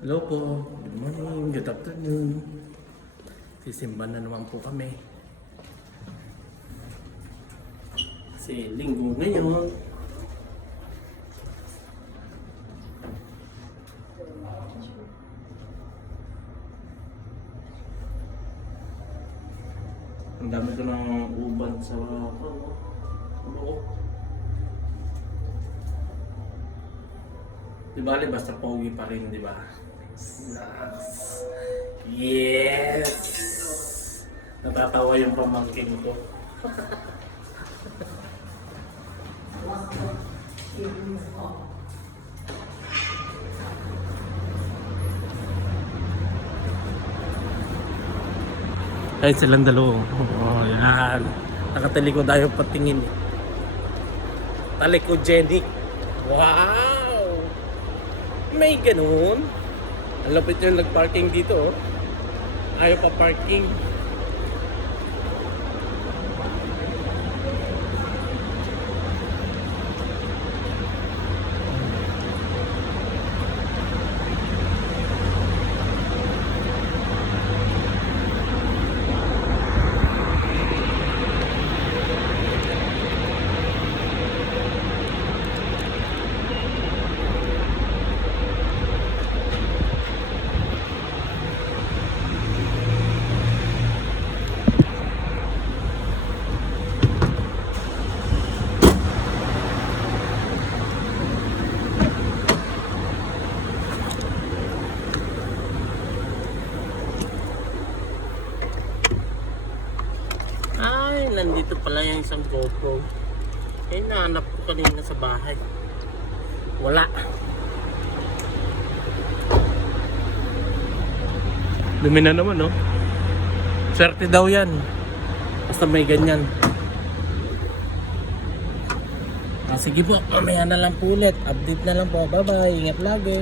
Hello po, good morning, good afternoon. Sisimba na naman po kami. Kasi linggo ngayon. Ang dami ko ng uban sa buhok. Di ba, basta pogi pa rin, di ba? Yes! Natatawa yung pamangkin ko. Ay, silang dalawa. Oh, yan. Nakatalikod tayo patingin. Talikogenic. Wow! May ganun. Ang lapit yung nag-parking dito. Oh. Ayaw pa parking. Nandito pala yung isang GoPro. Eh, nahanap ko kanina sa bahay. Wala. Dumi na naman, no? Swerte daw yan. Basta may ganyan. Sige po, mamaya na lang po ulit. Update na lang po. Bye-bye. Ingat lagi.